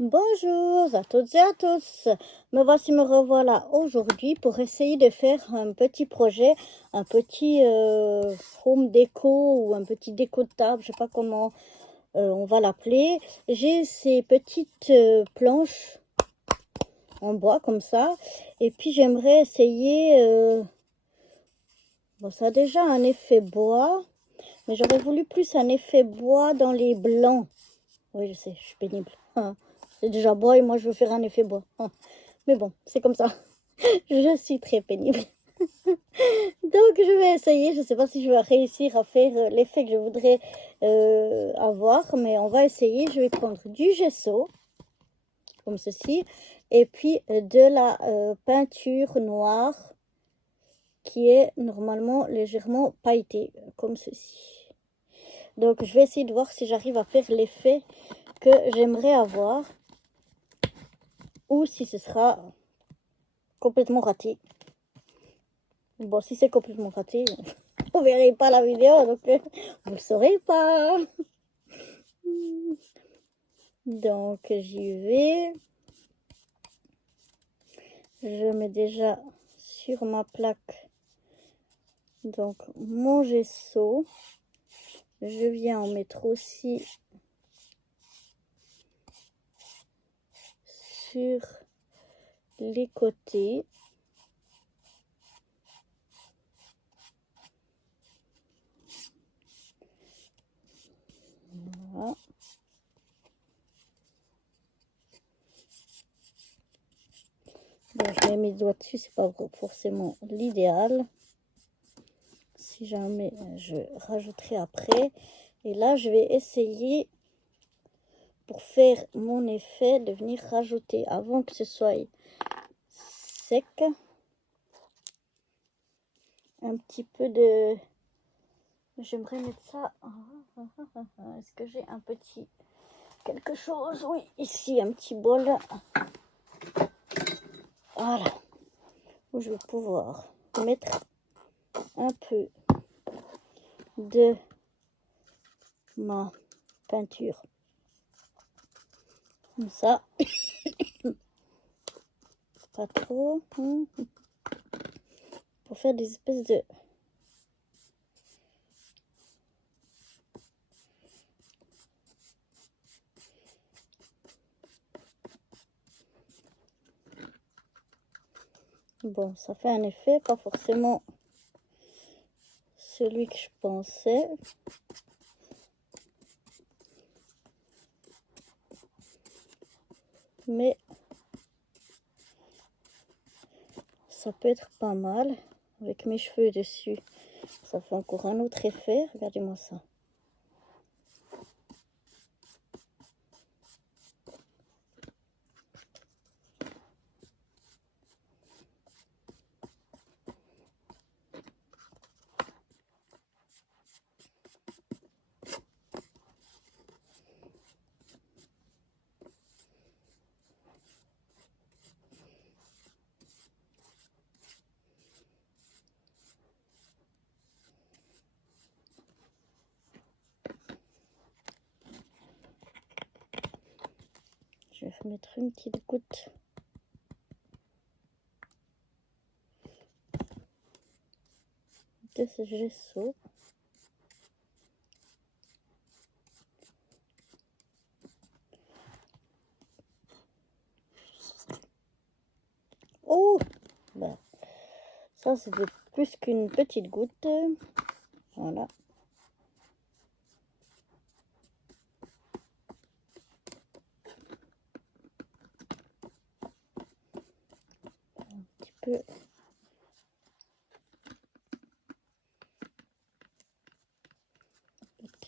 Bonjour à toutes et à tous. Me revoilà aujourd'hui pour essayer de faire un petit projet, un petit home déco ou un petit déco de table, je sais pas comment on va l'appeler. J'ai ces petites planches en bois comme ça, et puis j'aimerais essayer. Bon, ça a déjà un effet bois, mais j'aurais voulu plus un effet bois dans les blancs. Oui, je sais, je suis pénible. C'est déjà bois et moi je veux faire un effet bois. Mais bon, c'est comme ça. Je suis très pénible. Donc je vais essayer. Je ne sais pas si je vais réussir à faire l'effet que je voudrais avoir, mais on va essayer. Je vais prendre du gesso, comme ceci, et puis de la peinture noire qui est normalement légèrement pailletée, comme ceci. Donc je vais essayer de voir si j'arrive à faire l'effet que j'aimerais avoir, ou si ce sera complètement raté. Bon, si c'est complètement raté, vous verrez pas la vidéo, donc vous le saurez pas. Donc j'y vais. Je mets déjà sur ma plaque donc mon gesso. Je viens en mettre aussi sur les côtés. Voilà. Bon, je mets mes doigts dessus, c'est pas forcément l'idéal. Si jamais, je rajouterai après. Et là, je vais essayer, pour faire mon effet, de venir rajouter avant que ce soit sec un petit peu de... J'aimerais mettre ça... Est-ce que j'ai un petit... quelque chose? Oui, ici, un petit bol. Voilà. Où je vais pouvoir mettre un peu de ma peinture. Comme ça. Pas trop. Pour faire des espèces de... Bon, ça fait un effet, pas forcément celui que je pensais. Mais ça peut être pas mal. Avec mes cheveux dessus, ça fait encore un autre effet. Regardez-moi ça. Je vais remettre une petite goutte de ce gesso. Oh, ben, ça c'était plus qu'une petite goutte. Voilà. Un petit peu.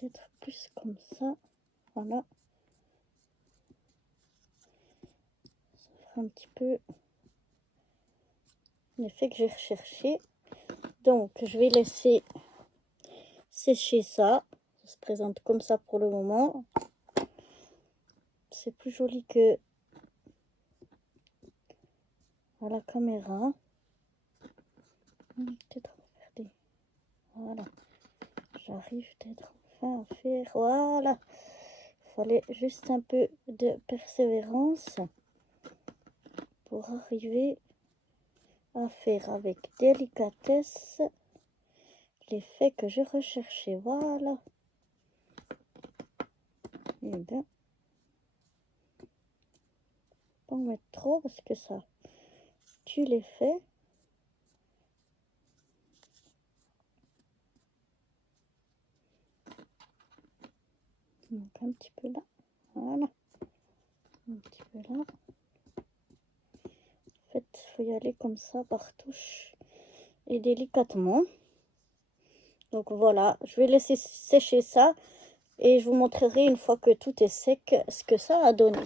Peut-être plus comme ça. Voilà. Ça fera un petit peu l'effet que j'ai recherché. Donc, je vais laisser sécher ça. Ça se présente comme ça pour le moment. C'est plus joli que à la caméra. Peut-être regarder. Voilà. J'arrive peut-être enfin à faire. Voilà. fallait juste un peu de persévérance pour arriver à faire avec délicatesse l'effet que je recherchais. Voilà. Et bien, pas en mettre trop parce que ça tue l'effet. Donc un petit peu là, voilà, un petit peu là. En fait, il faut y aller comme ça par touche et délicatement. Donc voilà, je vais laisser sécher ça et je vous montrerai une fois que tout est sec ce que ça a donné.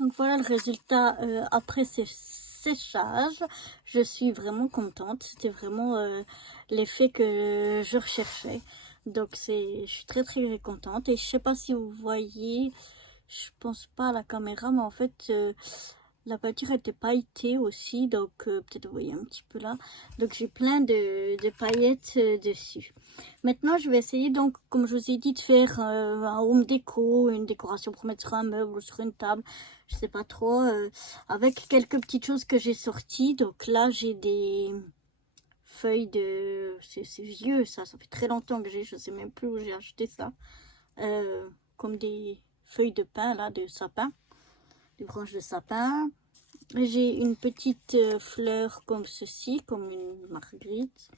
Donc voilà le résultat après ces séchages. Je suis vraiment contente. C'était vraiment l'effet que je recherchais. Donc je suis très très contente. Et je sais pas si vous voyez, je pense pas à la caméra, mais en fait la peinture était pailletée aussi. Donc peut-être vous voyez un petit peu là. Donc j'ai plein de paillettes dessus. Maintenant je vais essayer donc, comme je vous ai dit, de faire un home déco, une décoration pour mettre sur un meuble ou sur une table. Je sais pas trop, avec quelques petites choses que j'ai sorties. Donc là j'ai des feuilles de, c'est vieux ça fait très longtemps que j'ai, je sais même plus où j'ai acheté ça, comme des feuilles de pin là, de sapin, des branches de sapin. J'ai une petite fleur comme ceci, comme une marguerite,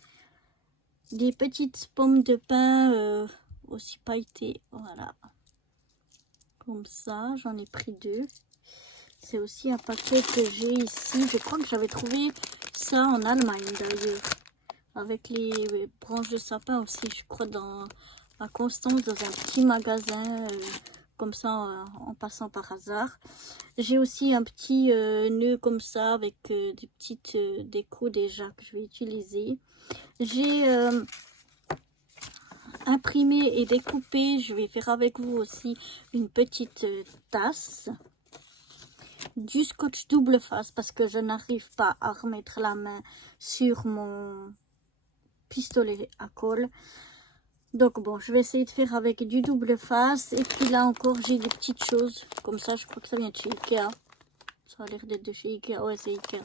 des petites pommes de pin aussi pailletées, voilà, comme ça. J'en ai pris 2. C'est aussi un paquet que j'ai ici. Je crois que j'avais trouvé ça en Allemagne d'ailleurs. Avec les branches de sapin aussi, je crois, à Constance, dans un petit magasin, comme ça, en passant par hasard. J'ai aussi un petit nœud comme ça, avec des petites décos déjà que je vais utiliser. J'ai imprimé et découpé, je vais faire avec vous aussi une petite tasse. Du scotch double face parce que je n'arrive pas à remettre la main sur mon pistolet à colle. Donc bon, je vais essayer de faire avec du double face. Et puis là encore, j'ai des petites choses comme ça. Je crois que ça vient de chez Ikea. Ça a l'air d'être de chez Ikea. Ouais, c'est Ikea.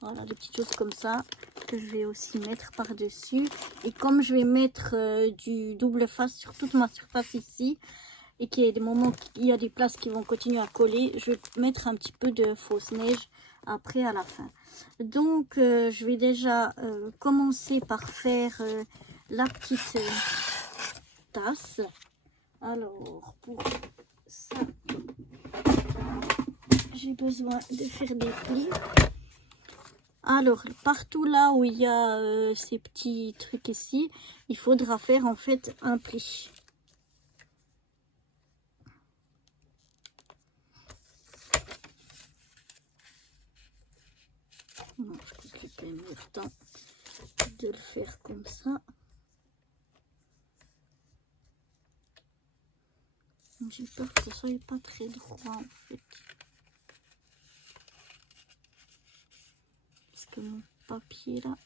Voilà, des petites choses comme ça que je vais aussi mettre par dessus. Et comme je vais mettre du double face sur toute ma surface ici, et qu'il y a des moments, il y a des places qui vont continuer à coller, je vais mettre un petit peu de fausse neige après à la fin. Donc je vais déjà commencer par faire la petite tasse. Alors pour ça, j'ai besoin de faire des plis. Alors partout là où il y a ces petits trucs ici, il faudra faire en fait un pli. Non, je crois qu'il y a quand même le temps de le faire comme ça. J'ai peur que ce soit pas très droit en fait. Parce que mon papier là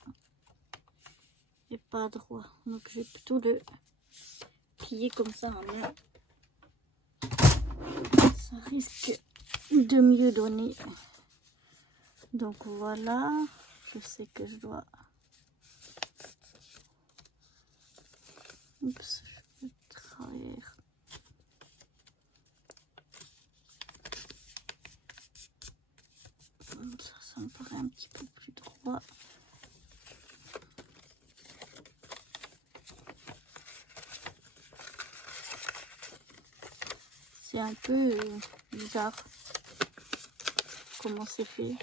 est pas droit. Donc je vais plutôt le plier comme ça en main. Ça risque de mieux donner. Donc voilà, je sais que je dois... Oups, je vais travers. Ça me paraît un petit peu plus droit. C'est un peu bizarre comment c'est fait.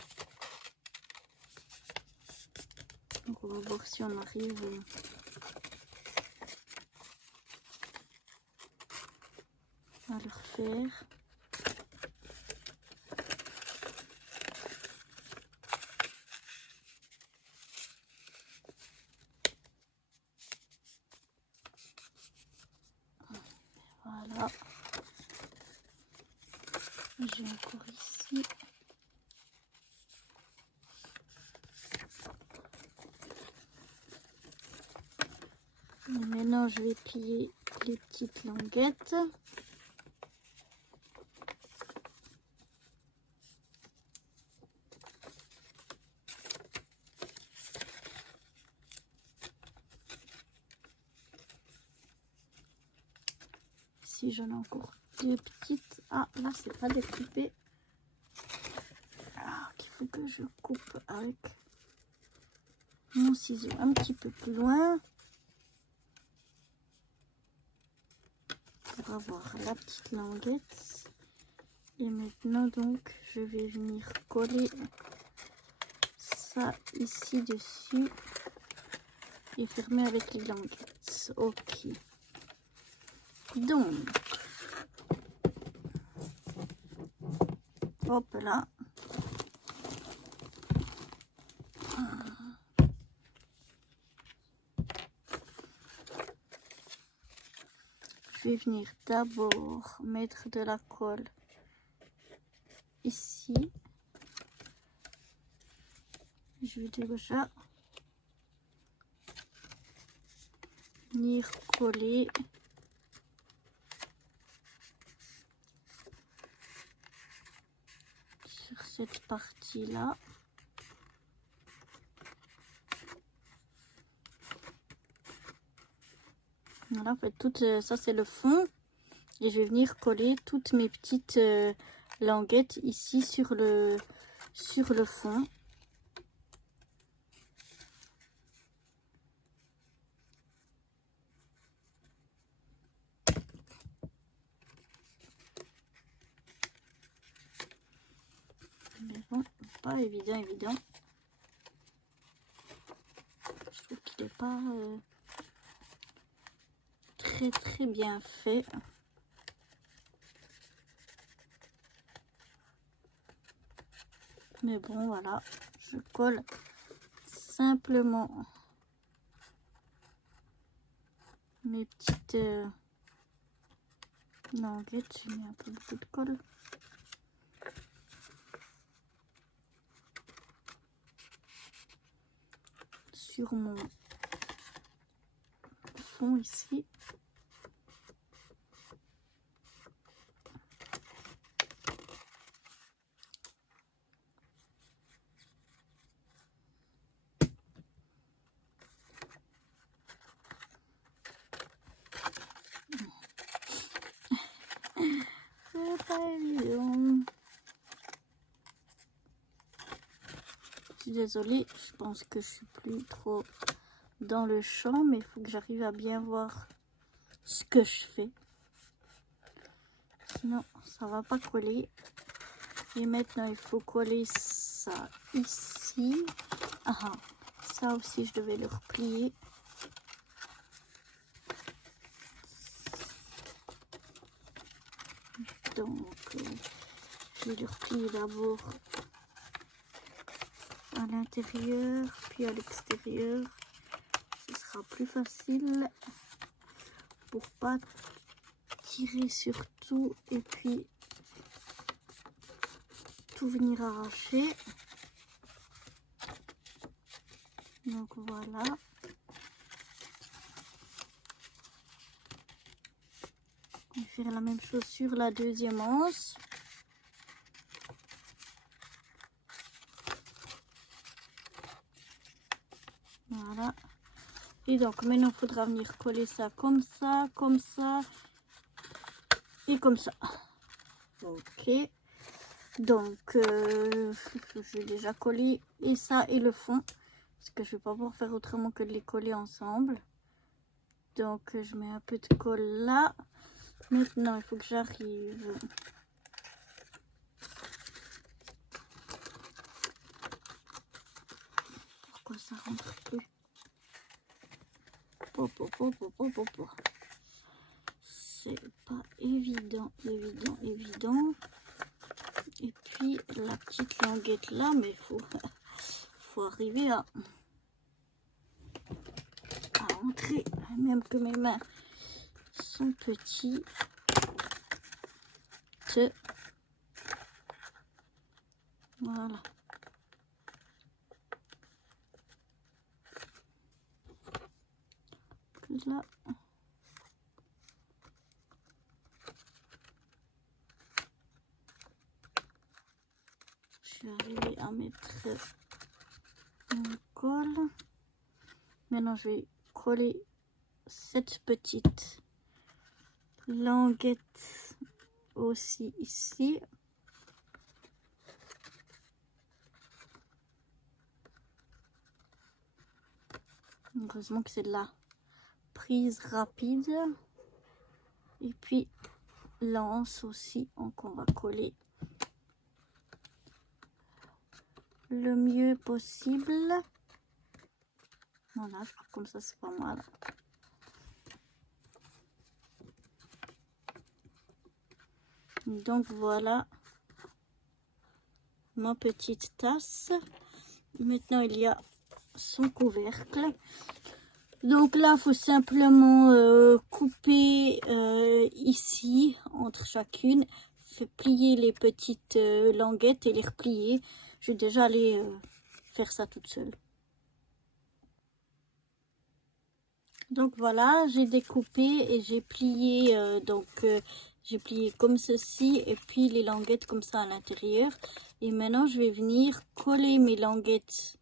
Donc on va voir si on arrive à le refaire. Voilà. J'ai encore ici. Et maintenant Maintenant, je vais plier les petites languettes. Ici, j'en ai encore deux petites. Ah, là, c'est pas découpé. Alors, il faut que je coupe avec mon ciseau un petit peu plus loin. Pour avoir la petite languette. Et maintenant, donc, je vais venir coller ça ici dessus. Et fermer avec les languettes. Ok. Donc, hop là. Je vais venir d'abord mettre de la colle ici. Je vais déjà venir coller sur cette partie là. Voilà, en fait, tout ça c'est le fond. Et je vais venir coller toutes mes petites languettes ici sur le fond. Mais bon, pas évident. Je trouve qu'il n'est pas très bien fait. Mais bon, voilà, je colle simplement mes petites languettes. J'ai mis un peu beaucoup de colle. Sur mon fond ici. C'est pas évident. Je suis désolée, je pense que je suis plus trop dans le champ, mais il faut que j'arrive à bien voir ce que je fais. Sinon, ça va pas coller. Et maintenant, il faut coller ça ici. Ah, ça aussi, je devais le replier. Donc, je vais le replier d'abord à l'intérieur, puis à l'extérieur. Ce sera plus facile pour pas tirer sur tout et puis tout venir arracher. Donc voilà. On va faire la même chose sur la deuxième anse. Voilà. Et donc maintenant il faudra venir coller ça comme ça et comme ça. Ok. Donc j'ai déjà collé et ça et le fond. Parce que je ne vais pas pouvoir faire autrement que de les coller ensemble. Donc je mets un peu de colle là. Maintenant il faut que j'arrive pourquoi ça rentre plus? C'est pas évident. Et puis la petite languette là, mais faut arriver à entrer, même que mes mains sont petites. Voilà. Plus là. suis arrivée à mettre mon colle. Maintenant, je vais coller cette petite languette aussi ici. Heureusement que c'est de la prise rapide. Et puis l'anse aussi, donc on va coller le mieux possible. Voilà, je trouve comme ça c'est pas mal. Donc voilà ma petite tasse. Maintenant il y a son couvercle. Donc là, il faut simplement couper ici entre chacune, plier les petites languettes et les replier. Je vais déjà aller faire ça toute seule. Donc voilà, j'ai découpé et j'ai plié j'ai plié comme ceci et puis les languettes comme ça à l'intérieur. Et maintenant, je vais venir coller mes languettes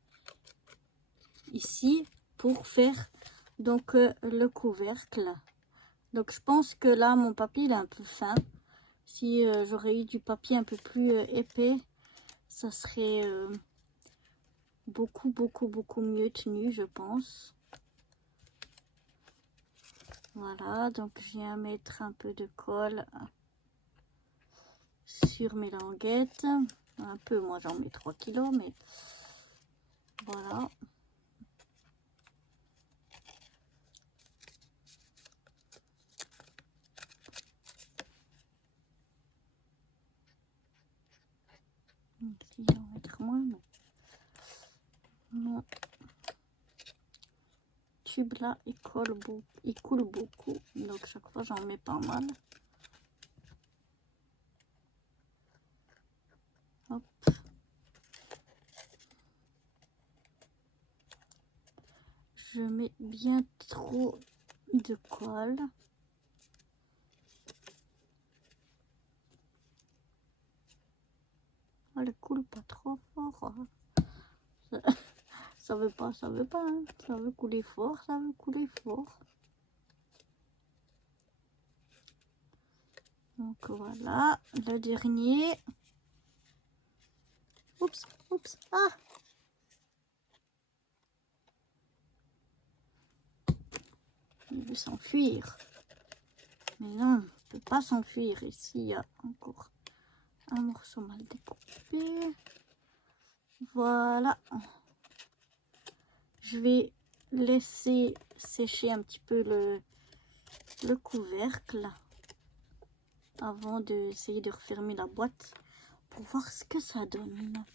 ici pour faire donc le couvercle. Donc je pense que là mon papier il est un peu fin. Si j'aurais eu du papier un peu plus épais, ça serait beaucoup mieux tenu, je pense. Voilà, donc je viens mettre un peu de colle sur mes languettes. Un peu, moi j'en mets 3 kilos, mais voilà. Ici, j'en vais mettre moins, mais mon tube là, il coule beaucoup, donc chaque fois j'en mets pas mal. Hop. Je mets bien trop de colle. Elle coule pas trop fort. Ça veut pas, hein. Ça veut couler fort, ça veut couler fort. Donc voilà, le dernier. Oups, ah! Il veut s'enfuir. Mais non, il ne peut pas s'enfuir. Ici, il y a encore un morceau mal découpé. Voilà. Je vais laisser sécher un petit peu le couvercle avant d'essayer de refermer la boîte pour voir ce que ça donne.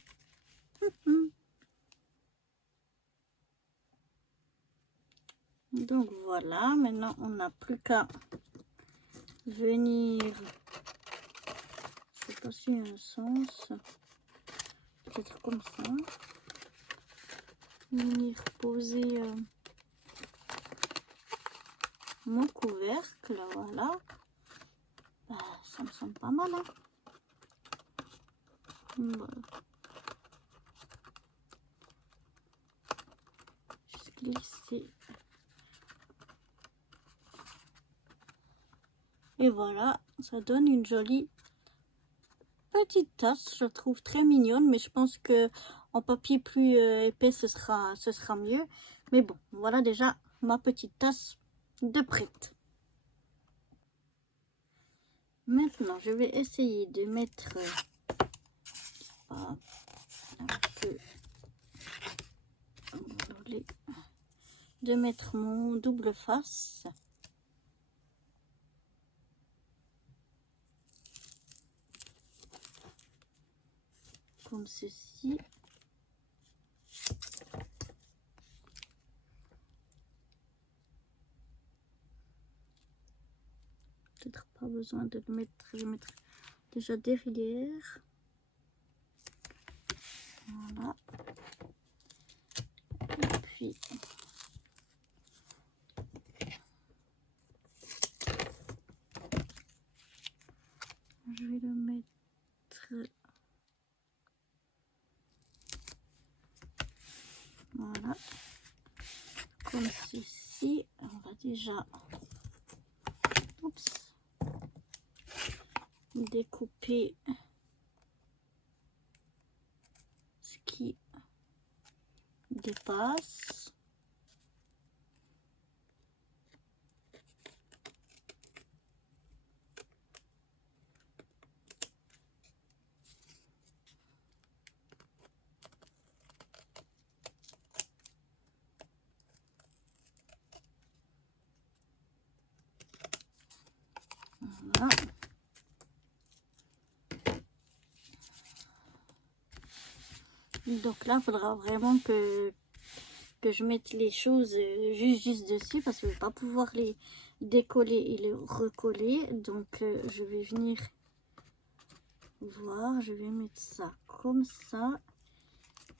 Donc voilà, maintenant on n'a plus qu'à venir, je sais pas si un sens, peut-être comme ça, venir poser mon couvercle, voilà. Bah, ça me semble pas mal, hein. Voilà. Juste glisser. Et voilà, ça donne une jolie petite tasse, je la trouve très mignonne, mais je pense que en papier plus épais ce sera mieux. Mais bon, voilà déjà ma petite tasse de prête. Maintenant, je vais essayer de mettre un peu de mettre mon double face. Comme ceci. Peut-être pas besoin de le mettre, je vais mettre déjà derrière. Voilà. Et puis je vais le mettre Voilà. Comme ceci. On va déjà découper ce qui dépasse. Voilà. Donc là, il faudra vraiment que je mette les choses juste dessus parce que je ne vais pas pouvoir les décoller et les recoller. Donc je vais venir voir, je vais mettre ça comme ça.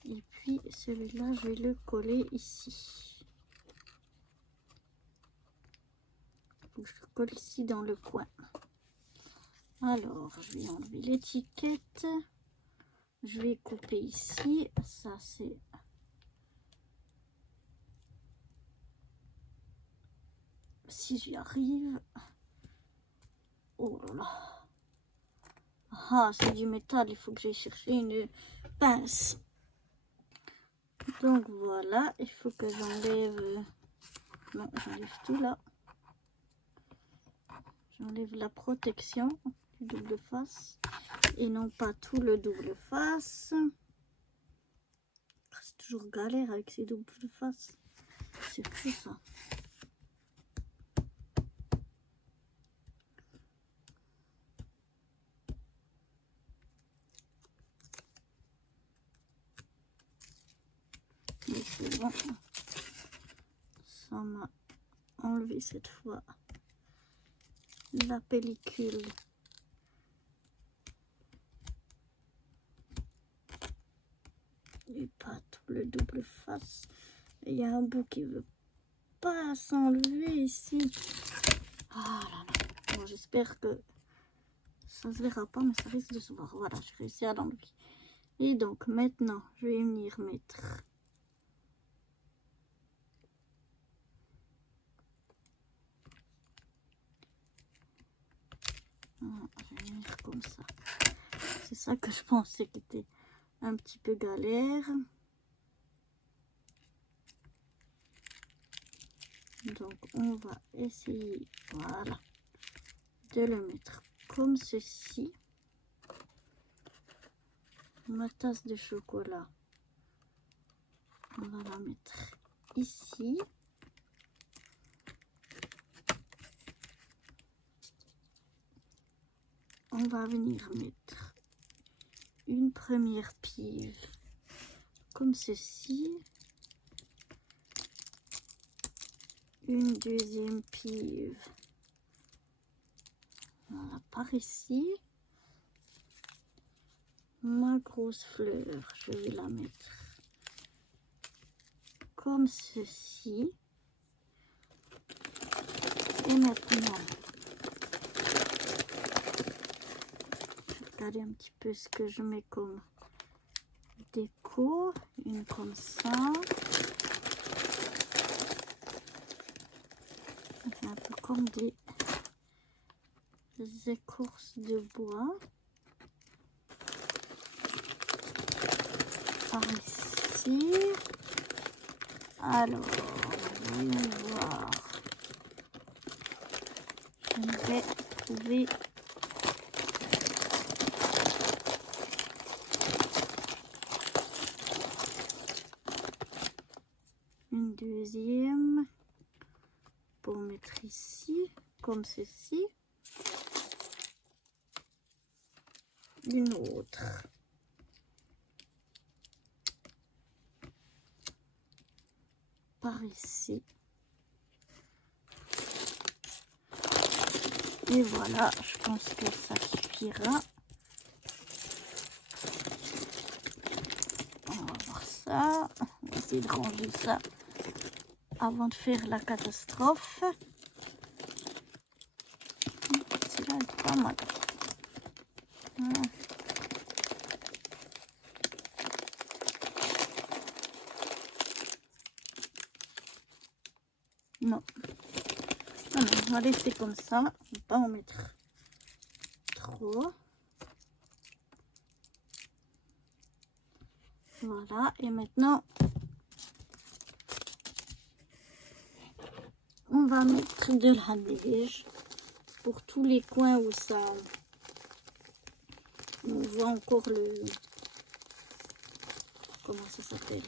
Et puis celui-là, je vais le coller ici. Faut que je le colle ici dans le coin. Alors, je vais enlever l'étiquette. Je vais couper ici. Ça, c'est... Si j'y arrive... Oh là là. Ah, c'est du métal. Il faut que j'aille chercher une pince. Donc, voilà. Il faut que j'enlève... Non, j'enlève tout là. J'enlève la protection du double face. Et non pas tout le double face. C'est toujours galère avec ces doubles faces. C'est fou ça. Mais c'est bon. Ça m'a enlevé cette fois la pellicule. Et pas tout le double face. Il y a un bout qui veut pas s'enlever ici. Ah là là. Bon, j'espère que ça se verra pas, mais ça risque de se voir. Voilà, j'ai réussi à l'enlever. Et donc maintenant, je vais venir mettre je vais venir comme ça. C'est ça que je pensais qui était un petit peu galère. Donc on va essayer, voilà, de le mettre comme ceci. Ma tasse de chocolat, on va la mettre ici. On va venir mettre une première pive comme ceci. Une deuxième pive. Voilà, par ici. Ma grosse fleur, je vais la mettre comme ceci. Et maintenant, je vais regarder un petit peu ce que je mets comme déco. Une comme ça. Un peu comme des écorces de bois. Par ici. Alors, voyons voir. Je vais trouver une deuxième pour mettre ici, comme ceci. Une autre. Par ici. Et voilà, je pense que ça suffira. On va voir ça. On va essayer de ranger ça avant de faire la catastrophe. Celle-là est pas mal. Voilà. On va laisser comme ça. On ne va pas en mettre trop. Voilà. Et maintenant, on va mettre de la neige pour tous les coins où ça... On voit encore le... Comment ça s'appelle?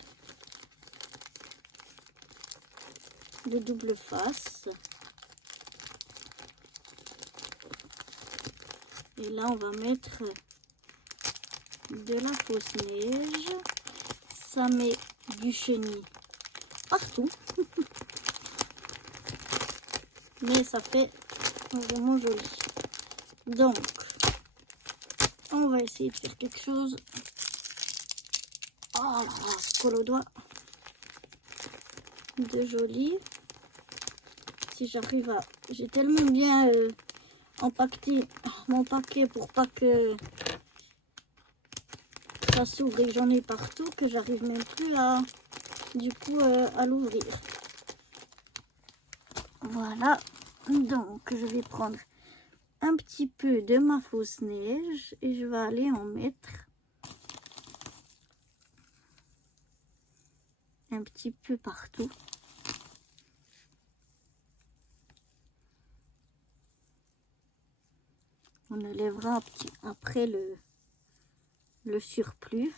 Le double face. Et là, on va mettre de la fausse neige. Ça met du chenille partout. Mais ça fait vraiment joli. Donc, on va essayer de faire quelque chose. Oh là là, ça colle au doigt. De joli. Si j'arrive à... J'ai tellement bien empaqueté mon paquet pour pas que ça s'ouvre et que j'en ai partout, que j'arrive même plus à, du coup, à l'ouvrir. Voilà. Donc, je vais prendre un petit peu de ma fausse neige et je vais aller en mettre un petit peu partout. On enlèvera après le surplus.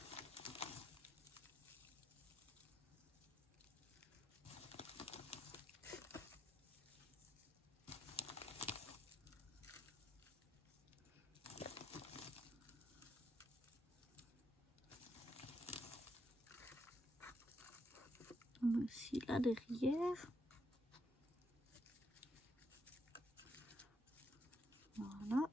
Aussi là derrière. Voilà.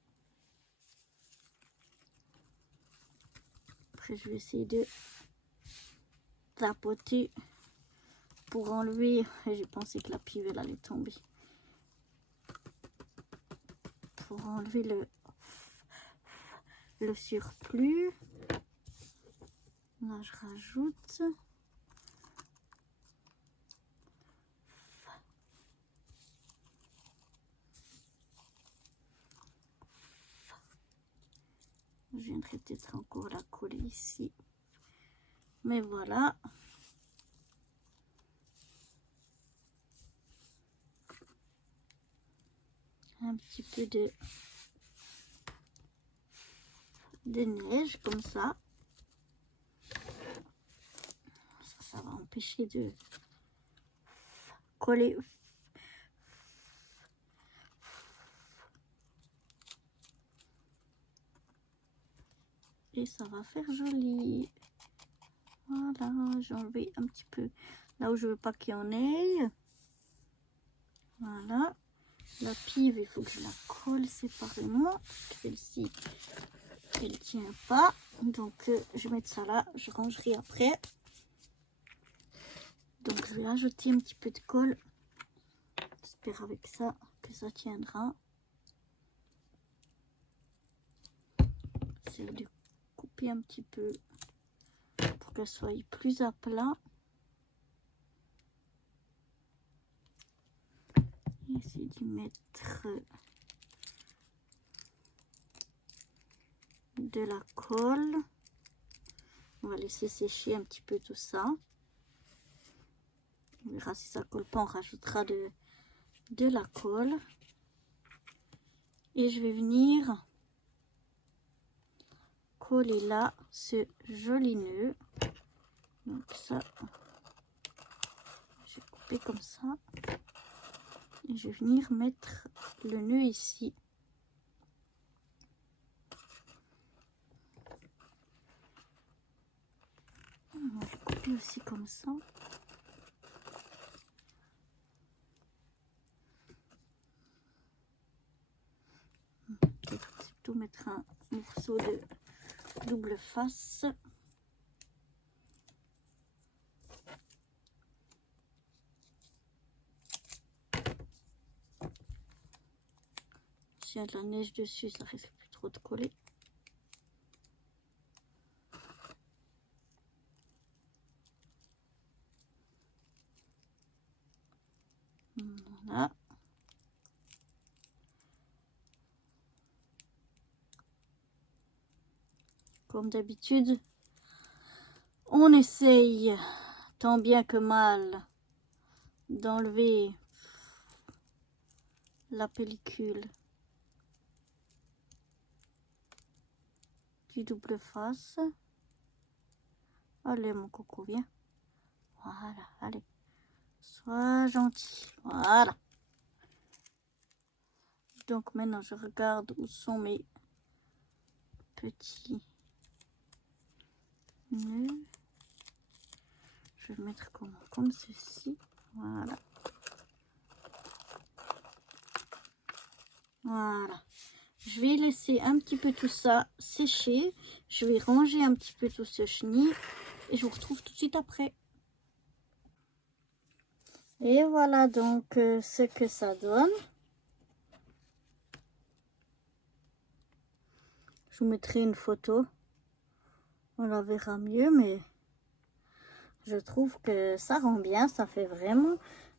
Après, je vais essayer de tapoter pour enlever. J'ai pensé que la pivelle allait tomber. Pour enlever le surplus. Là, je rajoute. Je viendrai peut-être encore la coller ici. Mais voilà. Un petit peu de neige comme ça. Ça va empêcher de coller. Et ça va faire joli. Voilà, j'ai enlevé un petit peu là où je veux pas qu'il y en ait. Voilà. La pive, il faut que je la colle séparément. Celle-ci, elle tient pas. Donc, je vais mettre ça là. Je rangerai après. Donc, je vais ajouter un petit peu de colle. J'espère avec ça que ça tiendra. J'essaie de couper un petit peu pour qu'elle soit plus à plat. Essayer d'y mettre de la colle. On va laisser sécher un petit peu tout ça. On verra si ça colle pas, on rajoutera de la colle. Et je vais venir coller là ce joli nœud. Donc ça, je vais couper comme ça. Et je vais venir mettre le nœud ici. On va couper aussi comme ça. Peut-être plutôt mettre un morceau de double face. S'il y a de la neige dessus, ça risque plus trop de coller. Voilà. Comme d'habitude, on essaye tant bien que mal d'enlever la pellicule du double face. Allez mon coco, viens. Voilà, allez. Sois gentil. Voilà. Donc maintenant je regarde où sont mes petits nœuds. Je vais le mettre comme ceci. Voilà. Voilà. Je vais laisser un petit peu tout ça sécher. Je vais ranger un petit peu tout ce chenille. Et je vous retrouve tout de suite après. Et voilà donc ce que ça donne. Je vous mettrai une photo. On la verra mieux, mais je trouve que ça rend bien. Ça fait vraiment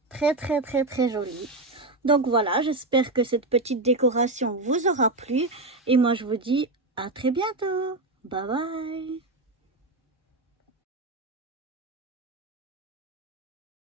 très joli. Donc voilà, j'espère que cette petite décoration vous aura plu. Et moi je vous dis à très bientôt. Bye bye.